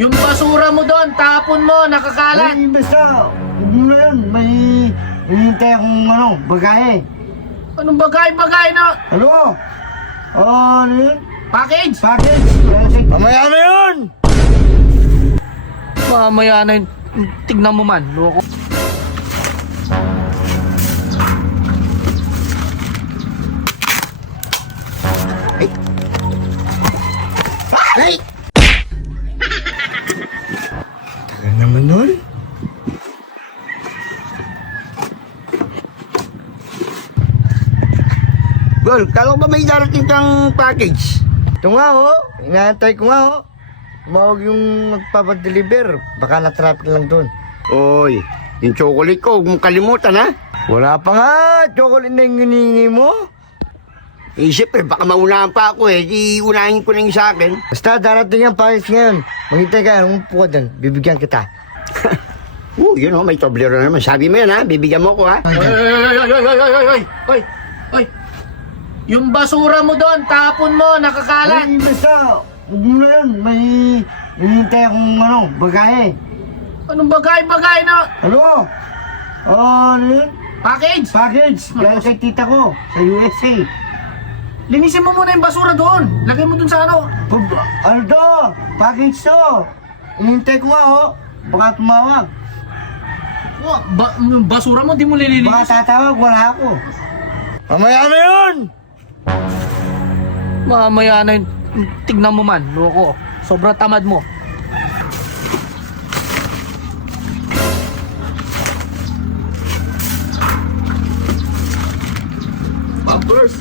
Yung basura mo doon, tapon mo, nakakalat. Ay, basta, huwag mo na yan. May hinihintay akong bagahe. Anong bagay-bagay na? Ano? Ano yun? Package? Package? Mamaya na yun! Mamaya na yun. Tignan mo man, loko. Ay! Tagal naman nun. Gol, kala ko ba may darating kang package? Ito nga ho, inaantay ko nga ho. Tumawag yung magpapadeliver, baka na-traffic lang doon. Oy, yung chocolate ko, huwag mong kalimutan ha. Wala pa nga, chocolate na yung hinihingi mo. Eh, siyempre, baka maunahan pa ako eh. Di unahin ko na yung sa akin. Basta darating ang package ngayon. Maghintay ka, umupo ka doon, bibigyan kita. Yun oh, may toblero na naman. Sabi mo yan ha, bibigyan mo ko ha. Oy. Yung basura mo doon, tapon mo, nakakalat. Ay, basta, huwag mo na yan. May hinihintay akong bagahe. Anong bagay-bagay na? Ano? Ano yun? Package? Package, kaya sa tita ko, sa USA. Linisin mo muna yung basura doon. Lagay mo doon sa ano. Ano to? Package to. Hinihintay ko nga baka tumawag. Yung basura mo, di mo lilinis. Baka tatawag, wala ako. Mamaya na yun! Mamaya na yun. Tignan mo man, loko. Sobrang tamad mo. Pampers.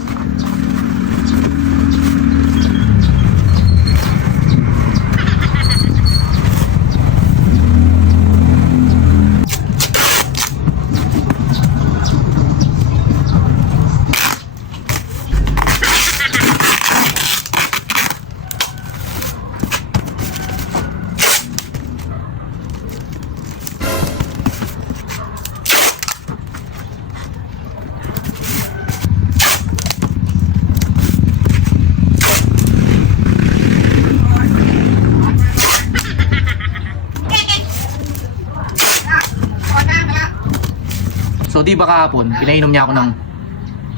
So di ba kahapon, pinainom niya ako ng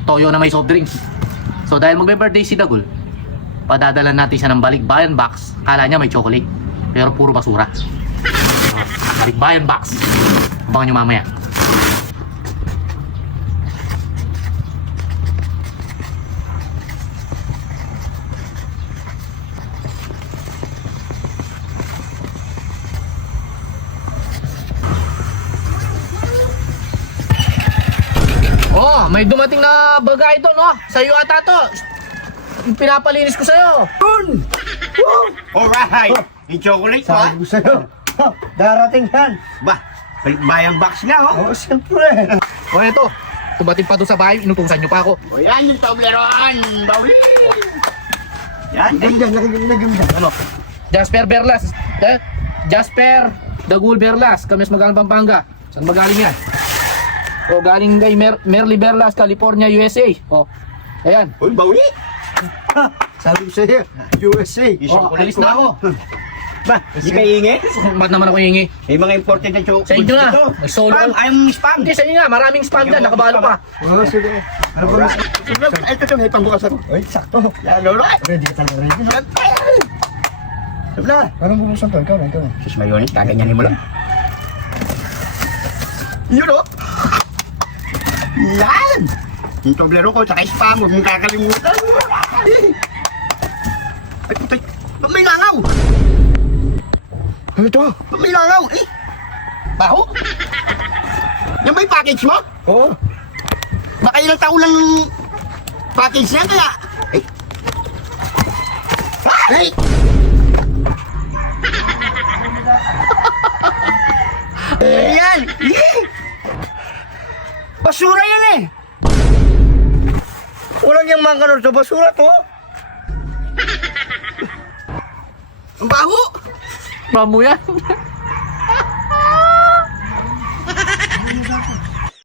toyo na may soft drinks. So dahil magbe-birthday si Dagul, padadala natin siya ng balikbayan box. Kala niya may chocolate, pero puro basura. Balikbayan box. Abangan niyo mamaya. Oh, may dumating na bagay doon, oh. Sa'yo ata to. Pinapalinis ko sa'yo. Yun! Alright! Yung chocolate ko ha. Sabi ko sa'yo. Darating yan. Ba, bayan box nga oh. Oo, siyempre. Oh, ito. Tumating pa doon sa bahay, inutusan niyo pa ako. O yan yung tobleroan. Bawi! Yan. Lagyan. Ano? Jasper Berlas. Jasper Dagul Berlas, Kamis Magalang, Pampanga. Saan ba galing yan? O, galing kay Merly Berlas, California, USA. O, ayan. Uy, bawi! Sabi ko sa'yo, USA. Yung O, chocolate alis ko, na ha? ako. Ba, di kayo hingi? Ba't naman ako hingi? May mga imported na chocolate. Sa inyo na. May solo. Spam, ayaw mong spam. Hindi, sa inyo nga. Maraming spam dyan. Nakabalo pa. Oo, sige. Ano ba? Alright. Ito, may pangbukas ako. Ay, sakto. Yan, lolo. Ready ka talaga, ready na. Sabla. Anong bubuksan to? Ikaw na. Sus Mayones, kaganyanin mo lang. Yun o. Yan! Yung toblero ko, tsaka spam, huwag mong kakalimutan. Ay, putay. Ba't may langaw? Ano to? Ba't may langaw? Eh, baho? Yan ba yung package mo? Oo. Baka ilang taon lang yung package niya, kaya... Ay! Ay! Ayan! Basura yan eh! Walang yung mga kanor sa basura to. Ang baho! Mamu yan.